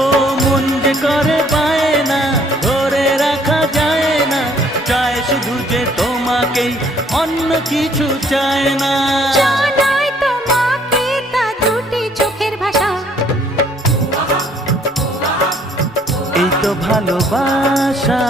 ও মন যে করে পায় না, ধরে রাখা যায় না, চায় শুধু যে তোমাকেই, অন্য কিছু চায় না। জানাই তোমাকে তা দুটি চোখের ভাষা, এই তো ভালোবাসা।